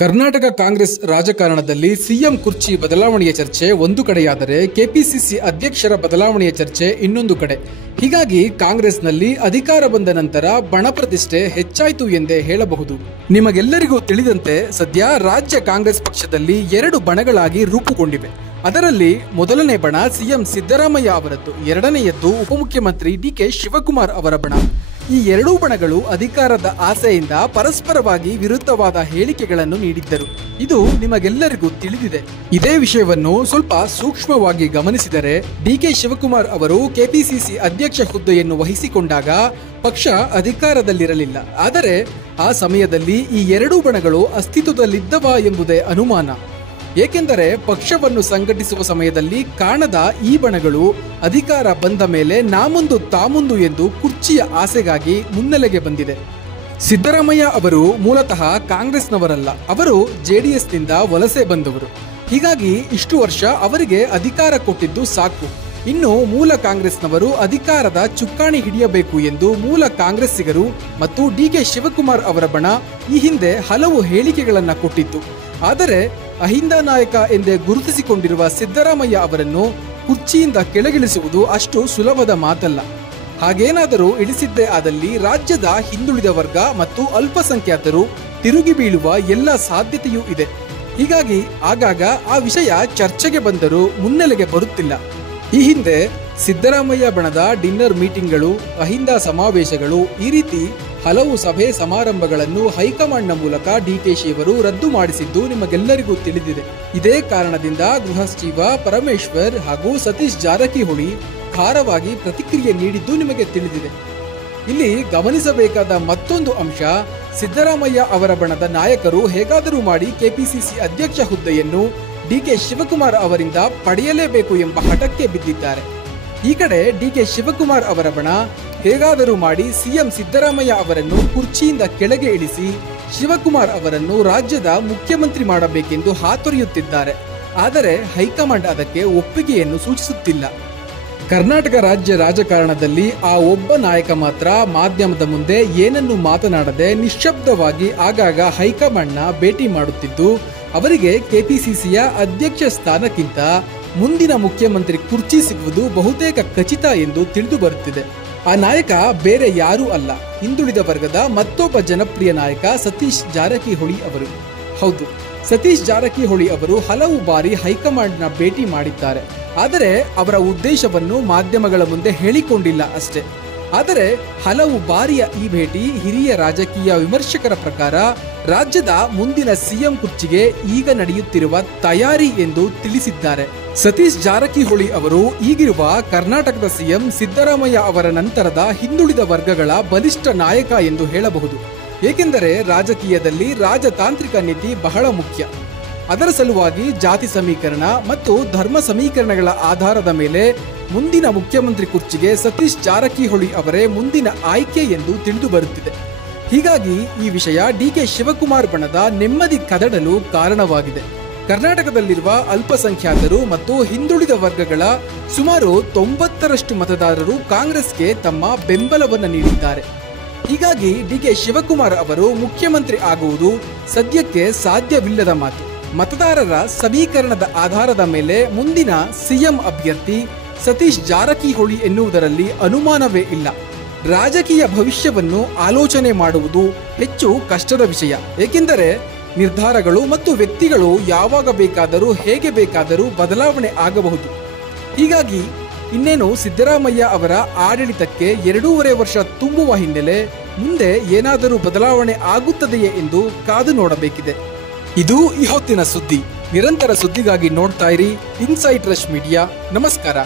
ಕರ್ನಾಟಕ ಕಾಂಗ್ರೆಸ್ ರಾಜಕಾರಣದಲ್ಲಿ ಸಿಎಂ ಕುರ್ಚಿ ಬದಲಾವಣೆಯ ಚರ್ಚೆ ಒಂದು ಕಡೆಯಾದರೆ ಕೆಪಿಸಿಸಿ ಅಧ್ಯಕ್ಷರ ಬದಲಾವಣೆಯ ಚರ್ಚೆ ಇನ್ನೊಂದು ಕಡೆ. ಹೀಗಾಗಿ ಕಾಂಗ್ರೆಸ್ನಲ್ಲಿ ಅಧಿಕಾರ ಬಂದ ನಂತರ ಬಣ ಪ್ರತಿಷ್ಠೆ ಹೆಚ್ಚಾಯಿತು ಎಂದೇ ಹೇಳಬಹುದು. ನಿಮಗೆಲ್ಲರಿಗೂ ತಿಳಿದಂತೆ ಸದ್ಯ ರಾಜ್ಯ ಕಾಂಗ್ರೆಸ್ ಪಕ್ಷದಲ್ಲಿ 2 ಬಣಗಳಾಗಿ ರೂಪುಗೊಂಡಿವೆ. ಅದರಲ್ಲಿ ಮೊದಲನೇ ಬಣ ಸಿಎಂ ಸಿದ್ದರಾಮಯ್ಯ ಅವರದ್ದು, ಎರಡನೆಯದ್ದು ಉಪಮುಖ್ಯಮಂತ್ರಿ ಡಿಕೆ ಶಿವಕುಮಾರ್ ಅವರ ಬಣ. ಈ 2 ಬಣಗಳು ಅಧಿಕಾರದ ಆಸೆಯಿಂದ ಪರಸ್ಪರವಾಗಿ ವಿರುದ್ಧವಾದ ಹೇಳಿಕೆಗಳನ್ನು ನೀಡಿದ್ದರು. ಇದು ನಿಮಗೆಲ್ಲರಿಗೂ ತಿಳಿದಿದೆ. ಇದೇ ವಿಷಯವನ್ನು ಸ್ವಲ್ಪ ಸೂಕ್ಷ್ಮವಾಗಿ ಗಮನಿಸಿದರೆ ಡಿಕೆ ಶಿವಕುಮಾರ್ ಅವರು ಕೆಪಿಸಿಸಿ ಅಧ್ಯಕ್ಷ ಹುದ್ದೆಯನ್ನು ವಹಿಸಿಕೊಂಡಾಗ ಪಕ್ಷ ಅಧಿಕಾರದಲ್ಲಿರಲಿಲ್ಲ. ಆದರೆ ಆ ಸಮಯದಲ್ಲಿ ಈ 2 ಬಣಗಳು ಅಸ್ತಿತ್ವದಲ್ಲಿದ್ದವಾ ಎಂಬುದೇ ಅನುಮಾನ. ಏಕೆಂದರೆ ಪಕ್ಷವನ್ನು ಸಂಘಟಿಸುವ ಸಮಯದಲ್ಲಿ ಕಾಣದ ಈ ಬಣಗಳು ಅಧಿಕಾರ ಬಂದ ಮೇಲೆ ನಾಮುಂದು ತಾಮುಂದು ಎಂದು ಕುರ್ಚಿಯ ಆಸೆಗಾಗಿ ಮುನ್ನೆಲೆಗೆ ಬಂದಿದೆ. ಸಿದ್ದರಾಮಯ್ಯ ಅವರು ಮೂಲತಃ ಕಾಂಗ್ರೆಸ್ನವರಲ್ಲ, ಅವರು ಜೆಡಿಎಸ್ನಿಂದ ವಲಸೆ ಬಂದವರು. ಹೀಗಾಗಿ ಇಷ್ಟು ವರ್ಷ ಅವರಿಗೆ ಅಧಿಕಾರ ಕೊಟ್ಟಿದ್ದು ಸಾಕು. ಇನ್ನು ಮೂಲ ಕಾಂಗ್ರೆಸ್ನವರು ಅಧಿಕಾರದ ಚುಕ್ಕಾಣಿ ಹಿಡಿಯಬೇಕು ಎಂದು ಮೂಲ ಕಾಂಗ್ರೆಸ್ಸಿಗರು ಮತ್ತು ಡಿಕೆ ಶಿವಕುಮಾರ್ ಅವರ ಬಣ ಈ ಹಿಂದೆ ಹಲವು ಹೇಳಿಕೆಗಳನ್ನು ಕೊಟ್ಟಿತ್ತು. ಆದರೆ ಅಹಿಂದ ನಾಯಕ ಎಂದೇ ಗುರುತಿಸಿಕೊಂಡಿರುವ ಸಿದ್ದರಾಮಯ್ಯ ಅವರನ್ನು ಕುರ್ಚಿಯಿಂದ ಕೆಳಗಿಳಿಸುವುದು ಅಷ್ಟು ಸುಲಭದ ಮಾತಲ್ಲ. ಹಾಗೇನಾದರೂ ಇಳಿಸಿದ್ದೇ ಆದಲ್ಲಿ ರಾಜ್ಯದ ಹಿಂದುಳಿದ ವರ್ಗ ಮತ್ತು ಅಲ್ಪಸಂಖ್ಯಾತರು ತಿರುಗಿ ಬೀಳುವ ಎಲ್ಲ ಸಾಧ್ಯತೆಯೂ ಇದೆ. ಹೀಗಾಗಿ ಆಗಾಗ ಆ ವಿಷಯ ಚರ್ಚೆಗೆ ಬಂದರೂ ಮುನ್ನೆಲೆಗೆ ಬರುತ್ತಿಲ್ಲ. ಈ ಹಿಂದೆ ಸಿದ್ದರಾಮಯ್ಯ ಬಣದ ಡಿನ್ನರ್ ಮೀಟಿಂಗ್ಗಳು, ಅಹಿಂದ ಸಮಾವೇಶಗಳು, ಈ ರೀತಿ ಹಲವು ಸಭೆ ಸಮಾರಂಭಗಳನ್ನು ಹೈಕಮಾಂಡ್ನ ಮೂಲಕ ಡಿಕೆಶಿ ಅವರು ರದ್ದು ಮಾಡಿಸಿದ್ದು ನಿಮಗೆಲ್ಲರಿಗೂ ತಿಳಿದಿದೆ. ಇದೇ ಕಾರಣದಿಂದ ಗೃಹ ಸಚಿವ ಪರಮೇಶ್ವರ್ ಹಾಗೂ ಸತೀಶ್ ಜಾರಕಿಹೊಳಿ ಖಾರವಾಗಿ ಪ್ರತಿಕ್ರಿಯೆ ನೀಡಿದ್ದು ನಿಮಗೆ ತಿಳಿದಿದೆ. ಇಲ್ಲಿ ಗಮನಿಸಬೇಕಾದ ಮತ್ತೊಂದು ಅಂಶ, ಸಿದ್ದರಾಮಯ್ಯ ಅವರ ಬಣದ ನಾಯಕರು ಹೇಗಾದರೂ ಮಾಡಿ ಕೆಪಿಸಿಸಿ ಅಧ್ಯಕ್ಷ ಹುದ್ದೆಯನ್ನು ಡಿಕೆ ಶಿವಕುಮಾರ್ ಅವರಿಂದ ಪಡೆಯಲೇಬೇಕು ಎಂಬ ಹಠಕ್ಕೆ ಬಿದ್ದಿದ್ದಾರೆ. ಈ ಕಡೆ ಡಿಕೆ ಶಿವಕುಮಾರ್ ಅವರ ಬಣ ಹೇಗಾದರೂ ಮಾಡಿ ಸಿಎಂ ಸಿದ್ದರಾಮಯ್ಯ ಅವರನ್ನು ಕುರ್ಚಿಯಿಂದ ಕೆಳಗೆ ಇಳಿಸಿ ಶಿವಕುಮಾರ್ ಅವರನ್ನು ರಾಜ್ಯದ ಮುಖ್ಯಮಂತ್ರಿ ಮಾಡಬೇಕೆಂದು ಹಾತೊರೆಯುತ್ತಿದ್ದಾರೆ. ಆದರೆ ಹೈಕಮಾಂಡ್ ಅದಕ್ಕೆ ಒಪ್ಪಿಗೆಯನ್ನು ಸೂಚಿಸುತ್ತಿಲ್ಲ. ಕರ್ನಾಟಕ ರಾಜ್ಯ ರಾಜಕಾರಣದಲ್ಲಿ ಆ ಒಬ್ಬ ನಾಯಕ ಮಾತ್ರ ಮಾಧ್ಯಮದ ಮುಂದೆ ಏನನ್ನು ಮಾತನಾಡದೆ ನಿಶ್ಶಬ್ದವಾಗಿ ಆಗಾಗ ಹೈಕಮಾಂಡ್ನ ಭೇಟಿ ಮಾಡುತ್ತಿದ್ದು, ಅವರಿಗೆ ಕೆಪಿಸಿಸಿಯ ಅಧ್ಯಕ್ಷ ಸ್ಥಾನಕ್ಕಿಂತ ಮುಂದಿನ ಮುಖ್ಯಮಂತ್ರಿ ಕುರ್ಚಿ ಸಿಗುವುದು ಬಹುತೇಕ ಖಚಿತ ಎಂದು ತಿಳಿದು ಬರುತ್ತಿದೆ. ಆ ನಾಯಕ ಬೇರೆ ಯಾರೂ ಅಲ್ಲ, ಹಿಂದುಳಿದ ವರ್ಗದ ಮತ್ತೊಬ್ಬ ಜನಪ್ರಿಯ ನಾಯಕ ಸತೀಶ್ ಜಾರಕಿಹೊಳಿ ಅವರು. ಹೌದು, ಸತೀಶ್ ಜಾರಕಿಹೊಳಿ ಅವರು ಹಲವು ಬಾರಿ ಹೈಕಮಾಂಡ್ನ ಭೇಟಿ ಮಾಡಿದ್ದಾರೆ. ಆದರೆ ಅವರ ಉದ್ದೇಶವನ್ನು ಮಾಧ್ಯಮಗಳ ಮುಂದೆ ಹೇಳಿಕೊಂಡಿಲ್ಲ ಅಷ್ಟೇ. ಆದರೆ ಹಲವು ಬಾರಿಯ ಈ ಭೇಟಿ ಹಿರಿಯ ರಾಜಕೀಯ ವಿಮರ್ಶಕರ ಪ್ರಕಾರ ರಾಜ್ಯದ ಮುಂದಿನ ಸಿಎಂ ಕುರ್ಚಿಗೆ ಈಗ ನಡೆಯುತ್ತಿರುವ ತಯಾರಿ ಎಂದು ತಿಳಿಸಿದ್ದಾರೆ. ಸತೀಶ್ ಜಾರಕಿಹೊಳಿ ಅವರು ಈಗಿರುವ ಕರ್ನಾಟಕದ ಸಿಎಂ ಸಿದ್ದರಾಮಯ್ಯ ಅವರ ನಂತರದ ಹಿಂದುಳಿದ ವರ್ಗಗಳ ಬಲಿಷ್ಠ ನಾಯಕ ಎಂದು ಹೇಳಬಹುದು. ಏಕೆಂದರೆ ರಾಜಕೀಯದಲ್ಲಿ ರಾಜತಾಂತ್ರಿಕ ನೀತಿ ಬಹಳ ಮುಖ್ಯ. ಅದರ ಸಲುವಾಗಿ ಜಾತಿ ಸಮೀಕರಣ ಮತ್ತು ಧರ್ಮ ಸಮೀಕರಣಗಳ ಆಧಾರದ ಮೇಲೆ ಮುಂದಿನ ಮುಖ್ಯಮಂತ್ರಿ ಕುರ್ಚಿಗೆ ಸತೀಶ್ ಜಾರಕಿಹೊಳಿ ಅವರೇ ಮುಂದಿನ ಆಯ್ಕೆ ಎಂದು ತಿಳಿದು ಬರುತ್ತಿದೆ. ಹೀಗಾಗಿ ಈ ವಿಷಯ ಡಿಕೆ ಶಿವಕುಮಾರ್ ಬಣದ ನೆಮ್ಮದಿ ಕದಡಲು ಕಾರಣವಾಗಿದೆ. ಕರ್ನಾಟಕದಲ್ಲಿರುವ ಅಲ್ಪಸಂಖ್ಯಾತರು ಮತ್ತು ಹಿಂದುಳಿದ ವರ್ಗಗಳ ಸುಮಾರು 90ರಷ್ಟು ಮತದಾರರು ಕಾಂಗ್ರೆಸ್ಗೆ ತಮ್ಮ ಬೆಂಬಲವನ್ನು ನೀಡಿದ್ದಾರೆ. ಹೀಗಾಗಿ ಡಿಕೆ ಶಿವಕುಮಾರ್ ಅವರು ಮುಖ್ಯಮಂತ್ರಿ ಆಗುವುದು ಸದ್ಯಕ್ಕೆ ಸಾಧ್ಯವಿಲ್ಲದ ಮಾತು. ಮತದಾರರ ಸಮೀಕರಣದ ಆಧಾರದ ಮೇಲೆ ಮುಂದಿನ ಸಿಎಂ ಅಭ್ಯರ್ಥಿ ಸತೀಶ್ ಜಾರಕಿಹೊಳಿ ಎನ್ನುವುದರಲ್ಲಿ ಅನುಮಾನವೇ ಇಲ್ಲ. ರಾಜಕೀಯ ಭವಿಷ್ಯವನ್ನು ಆಲೋಚನೆ ಮಾಡುವುದು ಹೆಚ್ಚು ಕಷ್ಟದ ವಿಷಯ. ಏಕೆಂದರೆ ನಿರ್ಧಾರಗಳು ಮತ್ತು ವ್ಯಕ್ತಿಗಳು ಯಾವಾಗ ಬೇಕಾದರೂ ಹೇಗೆ ಬೇಕಾದರೂ ಬದಲಾವಣೆ ಆಗಬಹುದು. ಹೀಗಾಗಿ ಇನ್ನೇನು ಸಿದ್ದರಾಮಯ್ಯ ಅವರ ಆಡಳಿತಕ್ಕೆ 2.5 ವರ್ಷ ತುಂಬುವ ಹಿನ್ನೆಲೆ ಮುಂದೆ ಏನಾದರೂ ಬದಲಾವಣೆ ಆಗುತ್ತದೆಯೇ ಎಂದು ಕಾದು ನೋಡಬೇಕಿದೆ. ಇದು ಈ ಹೊತ್ತಿನ ಸುದ್ದಿ. ನಿರಂತರ ಸುದ್ದಿಗಾಗಿ ನೋಡ್ತಾ ಇರಿ ಇನ್ಸೈಟ್ ರಶ್ ಮೀಡಿಯಾ. ನಮಸ್ಕಾರ.